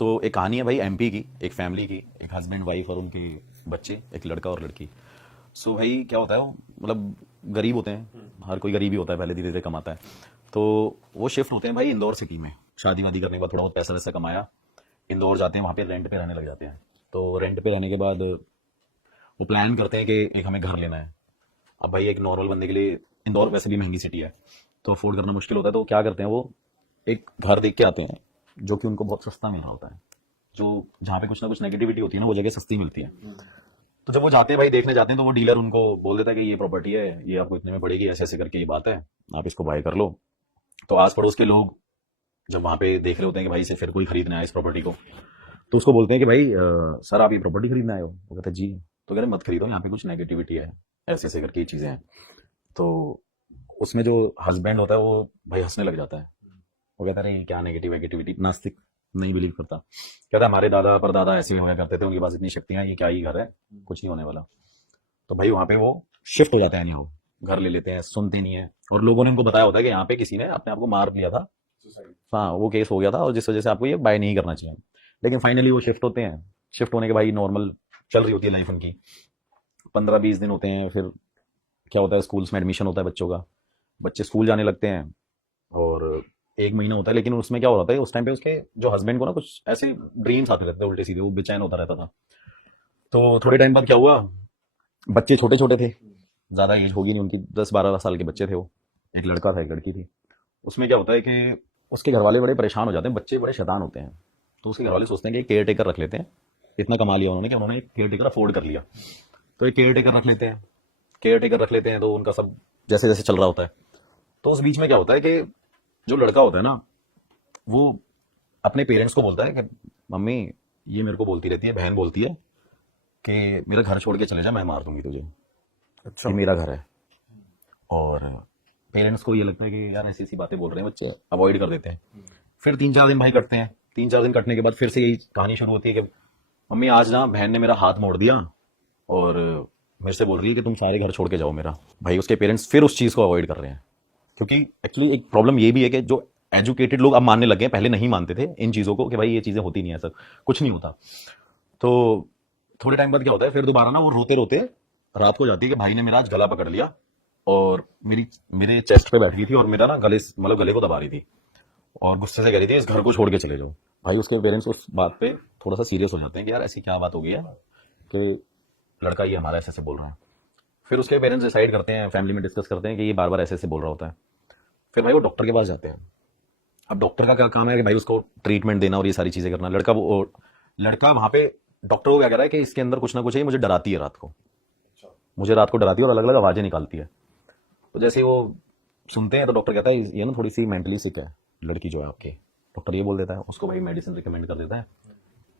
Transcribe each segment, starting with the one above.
तो एक कहानी है भाई एमपी की, एक फैमिली की, एक हस्बैंड वाइफ और उनके बच्चे, एक लड़का और लड़की। सो भाई क्या होता है, वो मतलब गरीब होते हैं, हर कोई गरीब ही होता है, पहले धीरे धीरे कमाता है। तो वो शिफ्ट होते हैं भाई इंदौर सिटी में, शादी वादी करने के बाद थोड़ा बहुत पैसा वैसा कमाया, इंदौर जाते हैं, वहाँ पे रेंट पे रहने लग जाते हैं। तो रेंट पे रहने के बाद वो प्लान करते हैं कि एक हमें घर लेना है। अब भाई एक नॉर्मल बंदे के लिए इंदौर वैसे भी महंगी सिटी है, तो अफोर्ड करना मुश्किल होता है। तो क्या करते हैं, वो एक घर देख के आते हैं जो कि उनको बहुत सस्ता मिल रहा होता है। जो जहाँ पे कुछ ना कुछ नेगेटिविटी होती है ना, वो जगह सस्ती मिलती है। तो जब वो जाते हैं भाई, देखने जाते हैं, तो वो डीलर उनको बोल देता है कि ये प्रॉपर्टी है, ये आपको इतने में पड़ेगी, ऐसे ऐसे करके ये बात है, आप इसको बाय कर लो। तो आस पड़ोस के लोग जब वहां पे देख रहे होते हैं कि भाई से फिर कोई खरीदना है इस प्रॉपर्टी को, तो उसको बोलते हैं कि भाई सर आप ये प्रॉपर्टी खरीदना आए हो? वो कहता है जी। तो कह रहे मत खरीदो, यहाँ पे कुछ नेगेटिविटी है, ऐसे ऐसे करके ये चीजें हैं। तो उसमें जो हस्बैंड होता है वो भाई हंसने लग जाता है। वो कहता है नहीं, क्या नेगेटिव नेगेटिविटी, नास्तिक, नहीं बिलीव करता। कहता है हमारे दादा परदादा ऐसे होया करते थे, उनके पास इतनी शक्तियां, ये क्या ही घर है, कुछ नहीं होने वाला। तो भाई वहां पे वो शिफ्ट हो जाते हैं, नहीं हो घर ले लेते हैं, सुनते नहीं है। और लोगों ने उनको बताया होता है कि यहाँ पे किसी ने अपने आप को मार लिया था, हाँ वो केस हो गया था, और जिस वजह से आपको ये बाय नहीं करना चाहिए। लेकिन फाइनली वो शिफ्ट होते हैं। शिफ्ट होने के भाई नॉर्मल चल रही होती है लाइफ उनकी। 15-20 दिन होते हैं, फिर क्या होता है, स्कूल्स में एडमिशन होता है बच्चों का, बच्चे स्कूल जाने लगते हैं। और 1 महीना होता है, लेकिन उसमें क्या होता है, उस टाइम पे उसके जो हस्बैंड को ना कुछ ऐसे ड्रीम्स आते रहते थे उल्टे सीधे, वो बेचैन होता रहता था। तो थोड़े टाइम बाद क्या हुआ, बच्चे छोटे छोटे थे, ज्यादा एज होगी नहीं उनकी, 10-12 साल के बच्चे थे वो। एक लड़का था, एक लड़की थी। उसमें क्या होता है कि उसके घर वाले बड़े परेशान हो जाते हैं, बच्चे बड़े शैतान होते हैं। तो उसके घर वाले सोचते हैं कि केयर टेकर रख लेते हैं, इतना कमा लिया उन्होंने कि उन्होंने एक केयर टेकर अफोर्ड कर लिया। तो एक केयर टेकर रख लेते हैं, केयर टेकर रख लेते हैं, तो उनका सब जैसे जैसे चल रहा होता है। तो उस बीच में क्या होता है कि जो लड़का होता है ना, वो अपने पेरेंट्स को बोलता है कि मम्मी, ये मेरे को बोलती रहती है, बहन बोलती है कि मेरा घर छोड़ के चले जा, मैं मार दूंगी तुझे, अच्छा। ये मेरा घर है। और पेरेंट्स को ये लगता है कि यार ऐसी ऐसी बातें बोल रहे हैं बच्चे, अवॉइड कर देते हैं। फिर 3-4 दिन भाई कटते हैं। 3-4 दिन कटने के बाद फिर से यही कहानी शुरू होती है कि मम्मी आज ना बहन ने मेरा हाथ मोड़ दिया, और मेरे से बोल रही है कि तुम सारे घर छोड़ के जाओ मेरा। भाई उसके पेरेंट्स फिर उस चीज को अवॉइड कर रहे हैं, क्योंकि एक्चुअली एक प्रॉब्लम ये भी है कि जो एजुकेटेड लोग अब मानने लगे हैं, पहले नहीं मानते थे इन चीजों को, कि भाई ये चीजें होती नहीं है, ऐसा कुछ नहीं होता। तो थोड़े टाइम बाद क्या होता है, फिर दोबारा ना वो रोते रोते रात को जाती है कि भाई ने मेरा आज गला पकड़ लिया, और मेरे चेस्ट पे बैठ गई थी, और मेरा ना गले को दबा रही थी, और गुस्से से कह रही थी इस घर को छोड़ के चले जाओ। भाई उसके पेरेंट्स उस बात पे थोड़ा सा सीरियस हो जाते हैं कि यार ऐसी क्या बात हो गई है कि लड़का ये हमारा ऐसे ऐसे बोल रहा है। फिर उसके पेरेंट्स डिसाइड करते हैं, फैमिली में डिस्कस करते हैं कि ये बार बार ऐसे ऐसे बोल रहा होता है। फिर भाई वो डॉक्टर के पास जाते हैं। अब डॉक्टर का क्या काम है कि भाई उसको ट्रीटमेंट देना और ये सारी चीजें करना। लड़का वहां पे डॉक्टर को क्या कह रहा है कि इसके अंदर कुछ ना कुछ है, ये मुझे डराती है रात को, मुझे रात को डराती है और अलग अलग आवाजें निकालती है। तो जैसे ही वो सुनते हैं, तो डॉक्टर कहता है ये ना थोड़ी सी मेंटली सिक है लड़की जो है आपकी। डॉक्टर ये बोल देता है उसको, भाई मेडिसिन रिकमेंड कर देता है,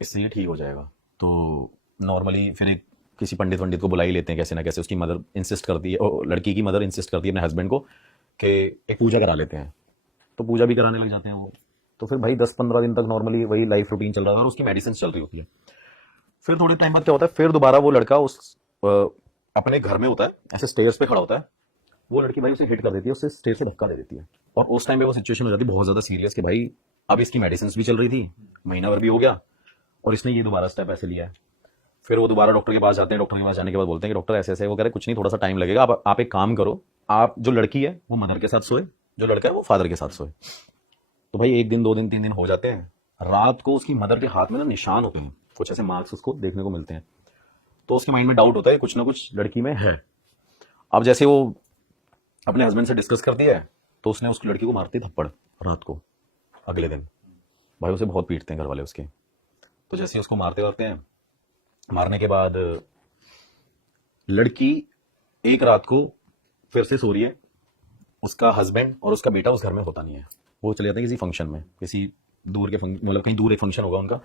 इससे ये ठीक हो जाएगा। तो नॉर्मली फिर एक किसी पंडित वंडित को बुला ही लेते हैं कैसे ना कैसे। उसकी मदर इंसिस्ट करती है, लड़की की मदर इंसिस्ट करती है अपने हस्बैंड को कि एक पूजा करा लेते हैं। तो पूजा भी कराने लग जाते हैं वो। तो फिर भाई 10-15 दिन तक नॉर्मली वही लाइफ रूटीन चल रहा है, और उसकी मेडिसिन चल रही होती है। फिर थोड़े टाइम बाद क्या होता है, फिर दोबारा वो लड़का उस अपने घर में होता है, ऐसे स्टेयर्स पे खड़ा होता है। वो लड़की भाई उसे हिट कर देती है, उससे स्टेज से धक्का दे देती है। और उस टाइम पे वो सिचुएशन हो जाती है बहुत ज्यादा सीरियस कि भाई अब इसकी मेडिसिन भी चल रही थी, महीना भर भी हो गया, और इसने ये दोबारा स्टेप ऐसे लिया है। फिर वो दोबारा डॉक्टर के पास जाते हैं। डॉक्टर के पास जाने के बाद बोलते हैं कि डॉक्टर ऐसे ऐसे। वो कह रहे कुछ नहीं, थोड़ा सा टाइम लगेगा, आप एक काम करो, आप जो लड़की है वो मदर के साथ सोए, जो लड़का है वो फादर के साथ सोए। तो भाई 1 दिन 2 दिन 3 दिन हो जाते हैं। रात को उसकी मदर के हाथ में ना निशान होते हैं, कुछ ऐसे मार्क्स उसको देखने को मिलते हैं। तो उसके माइंड में डाउट होता है कुछ ना कुछ लड़की में है। अब जैसे वो अपने हस्बैंड से डिस्कस करती है, तो उसने उस लड़की को मारती थप्पड़ रात को। अगले दिन भाई उसे बहुत पीटते हैं घर वाले उसके। तो जैसे उसको मारते वारते हैं, मारने के बाद लड़की एक रात को फिर से सो रही है। उसका हस्बैंड और उसका बेटा उस घर में होता नहीं है, वो चले जाते हैं किसी फंक्शन में, किसी दूर के मतलब कहीं दूर एक फंक्शन होगा उनका।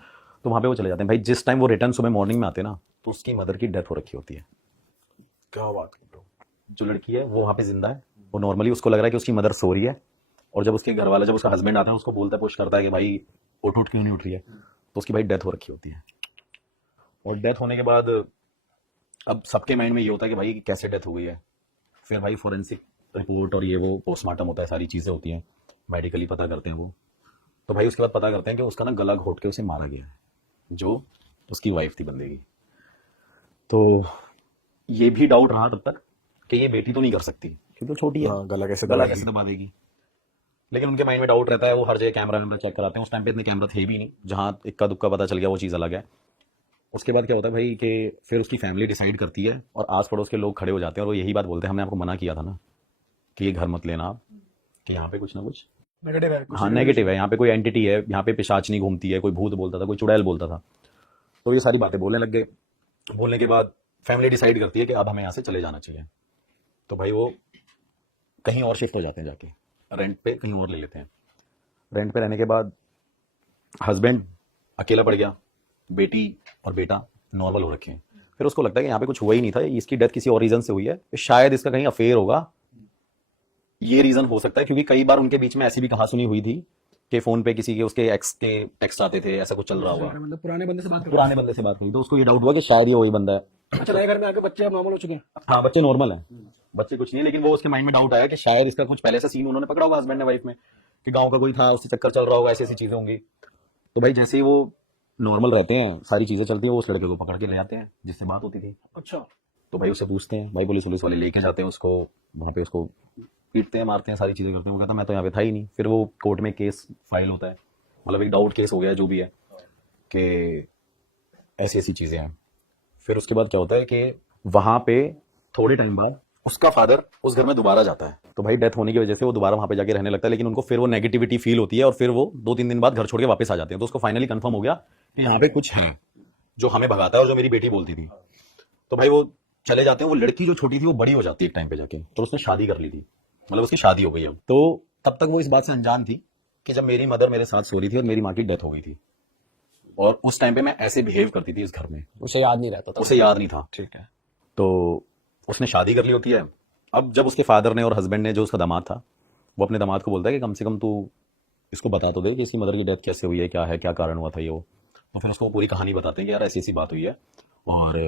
तो वहां पे वो चले जाते हैं। भाई जिस टाइम वो रिटर्न सुबह मॉर्निंग में आते हैं ना, तो उसकी मदर की डेथ हो रखी होती है। क्या बात कर रहे हो? जो लड़की है वो वहां पे जिंदा है। वो नॉर्मली उसको लग रहा है कि उसकी मदर सो रही है, और जब उसके घर वाला, जब उसका हस्बैंड आता है, उसको बोलता है, पुश करता है कि भाई उठ उठ क्यों नहीं उठ रही है, तो उसकी भाई डेथ हो रखी होती है। और डेथ होने के बाद अब सबके माइंड में ये होता है कि भाई कैसे डेथ हो गई है। फिर भाई फोरेंसिक रिपोर्ट और ये वो पोस्टमार्टम होता है, सारी चीजें होती हैं, मेडिकली पता करते हैं वो। तो भाई उसके बाद पता करते हैं कि उसका ना गला घोट के उसे मारा गया है, जो उसकी वाइफ थी बंदे की। तो ये भी डाउट रहा तब तक कि ये बेटी तो नहीं कर सकती क्योंकि वो छोटी है, गला कैसे गला दबाएगी? कैसे दबा देगी। लेकिन उनके माइंड में डाउट रहता है, वो हर जगह कैमरा वैमरा चेक कराते हैं। उस टाइम पे इतने कैमरा थे भी नहीं, जहाँ इक्का दुक्का पता चल गया वो चीज़ अलग है। उसके बाद क्या होता है भाई कि फिर उसकी फैमिली डिसाइड करती है और आस पड़ोस के लोग खड़े हो जाते हैं और वो यही बात बोलते हैं, हमने आपको मना किया था ना कि ये घर मत लेना आप, कि यहाँ पे कुछ ना कुछ नेगेटिव है, हाँ नेगेटिव है, यहाँ पे कोई एंटिटी है, यहाँ पे पिशाचनी घूमती है, कोई भूत बोलता था, कोई चुड़ैल बोलता था। तो ये सारी बातें बोलने लग गए। बोलने के बाद फैमिली डिसाइड करती है कि अब हमें यहाँ से चले जाना चाहिए। तो भाई वो कहीं और शिफ्ट हो जाते हैं, जाके रेंट पे कहीं और ले लेते हैं। रेंट पे रहने के बाद हस्बैंड अकेला पड़ गया, बेटी और बेटा नॉर्मल हो रखे हैं। फिर उसको लगता है कि यहाँ पे कुछ हुआ ही नहीं था, इसकी डेथ किसी और रीजन से हुई है, शायद इसका कहीं अफेयर होगा, ये रीजन हो सकता है। क्योंकि कई बार उनके बीच में ऐसी भी कहा सुनी हुई थी कि फोन पे किसी के उसके एक्स के टेक्स्ट आते थे, ऐसा कुछ चल रहा हुआ, मतलब पुराने बंदे से बात पुराने बंदे से बात हुई, तो उसको ये डाउट हुआ कि शायद ये वही बंदा है। अच्छा, नए घर में आके बच्चे नॉर्मल हो चुके हैं। हाँ बच्चे नॉर्मल हैं, बच्चे कुछ नहीं, लेकिन वो उसके माइंड में डाउट आया कि शायद इसका कुछ पहले से सीन उन्होंने पकड़ा होगा हस्बैंड ने वाइफ में, कि गांव का कोई था, उससे चक्कर चल रहा होगा, ऐसी ऐसी चीजें होंगी। तो भाई जैसे ही वो नॉर्मल रहते हैं, सारी चीजें चलती हैं, वो उस लड़के को पकड़ के ले जाते हैं जिससे बात होती थी। अच्छा, तो भाई उससे पूछते हैं, भाई पुलिस वाले लेके जाते हैं उसको, वहाँ पे उसको पीटते हैं, मारते हैं, सारी चीजें करते हैं। वो कहता मैं तो यहाँ पे था ही नहीं। फिर वो कोर्ट में केस फाइल होता है, मतलब एक डाउट केस हो गया जो भी है कि ऐसी ऐसी चीजें हैं। फिर उसके बाद क्या होता है कि वहां पे थोड़े टाइम बाद उसका फादर उस घर में दोबारा जाता है। तो भाई डेथ होने की वजह से वो दोबारा वहां पे जाके रहने लगता है, लेकिन उनको फिर वो नेगेटिविटी फील होती है और फिर वो 2-3 दिन बाद घर छोड़ के वापस आ जाते हैं। तो उसको फाइनली कंफर्म हो गया कि यहाँ पे कुछ है जो हमें भगाता है और जो मेरी बेटी बोलती थी। तो भाई वो चले जाते हैं। वो लड़की जो छोटी थी वो बड़ी हो जाती है एक टाइम पे जाके, तो उसने शादी कर ली थी, मतलब उसकी शादी हो गई अब। तो तब तक वो इस बात से अनजान थी कि जब मेरी मदर मेरे साथ सो रही थी और मेरी माँ की डेथ हो गई थी, और उस टाइम पे मैं ऐसे बिहेव करती थी इस घर में, उसे याद नहीं रहता था। उसे याद नहीं था। ठीक है। तो उसने शादी कर ली होती है। अब जब उसके फादर ने और हस्बैंड ने, जो उसका दामाद था, वो अपने दामाद को बोलता है कि कम से कम तू इसको बता तो दे कि इसकी मदर की डेथ कैसे हुई है, क्या है, क्या कारण हुआ था ये वो। तो फिर उसको पूरी कहानी बताते हैं कि यार ऐसी ऐसी बात हुई है और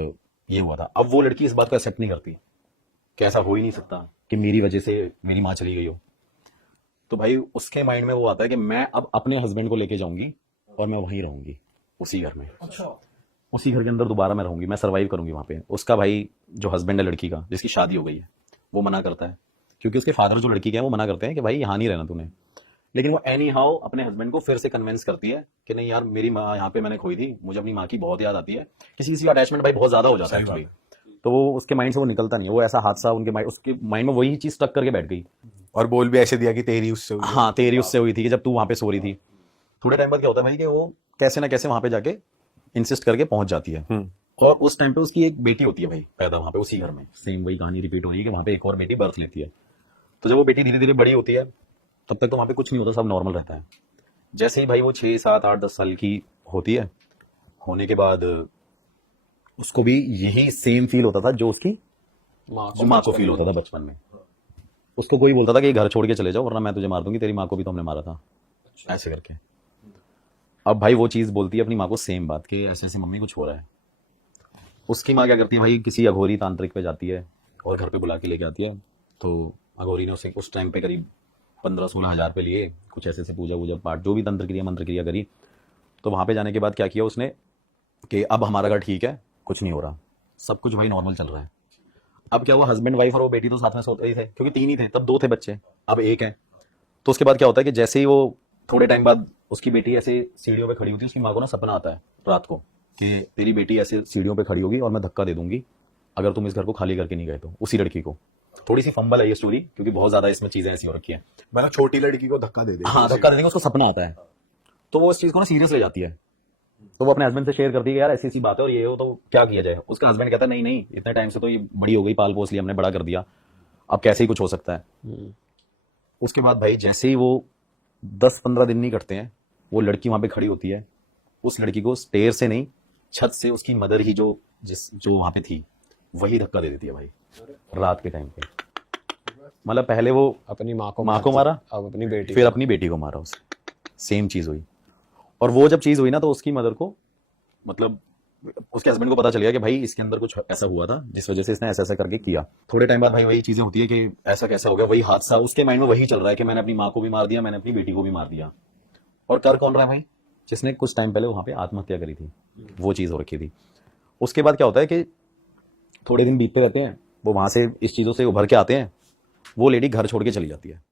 ये हुआ था। अब वो लड़की इस बात को एक्सेप्ट नहीं करती कि ऐसा हो ही नहीं सकता कि मेरी वजह से मेरी माँ चली गई हो। तो भाई उसके माइंड में वो आता है कि मैं अब अपने हस्बैंड को लेके जाऊंगी और मैं वहीं रहूंगी उसी घर में। अच्छा, उसी घर के अंदर दोबारा मैं रहूंगी, मैं सर्वाइव करूंगी वहां पे। उसका भाई जो हस्बैंड है लड़की का, जिसकी शादी हो गई है, वो मना करता है, क्योंकि उसके फादर जो लड़की के हैं वो मना करते हैं कि भाई यहाँ नहीं रहना तूने। लेकिन वो एनी हाउ अपने हस्बैंड को फिर से कन्विंस करती है कि नहीं यार, मेरी माँ यहाँ पे मैंने खोई थी, मुझे अपनी माँ की बहुत याद आती है। किसी किसी का अटैचमेंट भाई बहुत ज्यादा हो जाता है एक्चुअली, तो वो उसके माइंड से वो निकलता नहीं है। वो ऐसा हादसा उसके माइंड में वही चीज स्टक करके बैठ गई। और बोल भी ऐसे दिया कि तेरी उससे हुई है। हाँ तेरी उससे हुई थी कि जब तू वहां पे सो रही थी। थोड़े टाइम बाद क्या होता है भाई कि वो कैसे ना कैसे वहां पे जाके इंसिस्ट करके पहुंच जाती है। और उस टाइम पे उसकी एक बेटी होती है भाई पैदा वहां पे उसी घर में। सेम वही कहानी रिपीट हो रही है कि वहां पे एक और बेटी बर्थ लेती है। तो जब वो बेटी धीरे धीरे बड़ी होती है, तब तक तो वहां पे कुछ नहीं होता, सब नॉर्मल रहता है। जैसे ही भाई वो 6, 7, 8, 10 साल की होती है, होने के बाद उसको भी यही सेम फील होता था जो उसकी माँ को फील होता था बचपन में। उसको कोई बोलता था कि घर छोड़ के चले जाओ वरना मैं तुझे मार दूंगी, तेरी माँ को भी तो हमने मारा था, ऐसे करके। अब भाई वो चीज बोलती है अपनी माँ को सेम बात कि ऐसे ऐसे मम्मी कुछ हो रहा है। उसकी माँ क्या करती है भाई, किसी अघोरी तांत्रिक पे जाती है और घर पे बुला के लेके आती है। तो अघोरी ने उसे उस टाइम पे करीब 15-16 हज़ार पे लिए, कुछ ऐसे ऐसे पूजा वूजा पाठ जो भी तंत्र क्रिया मंत्र क्रिया करी। तो वहां पे जाने के बाद क्या किया उसने कि अब हमारा घर ठीक है, कुछ नहीं हो रहा, सब कुछ भाई नॉर्मल चल रहा है। अब क्या हुआ, हस्बैंड वाइफ और वो बेटी तो साथ में सोते ही थे, क्योंकि 3 ही थे तब, 2 थे बच्चे, अब 1 है। तो उसके बाद क्या होता है कि जैसे ही वो थोड़े टाइम बाद उसकी बेटी ऐसे सीढ़ियों पे खड़ी होती है, उसकी माँ को ना सपना आता है रात को कि तेरी बेटी ऐसे सीढ़ियों पे खड़ी होगी और मैं धक्का दे दूंगी अगर तुम इस घर को खाली करके नहीं गए तो। उसी लड़की को, थोड़ी सी फंबल है ये स्टोरी क्योंकि बहुत ज्यादा इसमें चीजें ऐसी हो रखी है। मतलब छोटी लड़की को धक्का दे दे। हाँ धक्का देने का उसको सपना आता है, तो वो इस चीज को ना सीरियस ले जाती है। तो वो अपने हस्बैंड से शेयर करती है कि यार ऐसी ऐसी बात है और ये हो, तो क्या किया जाए। उसका हस्बैंड कहता है नहीं नहीं, इतने टाइम से तो ये बड़ी हो गई, पाल पोस लिया हमने, बड़ा कर दिया, अब कैसे ही कुछ हो सकता है। उसके बाद भाई जैसे ही वो 10-15 दिन नहीं कटते हैं, वो लड़की वहां पे खड़ी होती है। उस लड़की को स्टेयर से नहीं, छत से उसकी मदर ही जो वहां पे थी वही धक्का दे देती है भाई रात के टाइम पे। मतलब पहले वो अपनी माँ को मारा, अब अपनी बेटी, फिर अपनी बेटी को मारा उसे। सेम चीज हुई। और वो जब चीज हुई ना, तो उसकी मदर को, मतलब उसके हस्बैंड को पता चल गया कि भाई इसके अंदर कुछ ऐसा हुआ था जिस वजह से इसने ऐसा ऐसा करके किया। थोड़े टाइम बाद भाई वही चीजें होती है कि ऐसा कैसा हो गया, वही हादसा उसके माइंड में वही चल रहा है कि मैंने अपनी माँ को भी मार दिया, मैंने अपनी बेटी को भी मार दिया। और कर कौन रहा है भाई? जिसने कुछ टाइम पहले वहां पे आत्महत्या करी थी, वो चीज़ हो रखी थी। उसके बाद क्या होता है कि थोड़े दिन बीतते रहते हैं, वो वहां से इस चीज़ों से उभर के आते हैं, वो लेडी घर छोड़ के चली जाती है।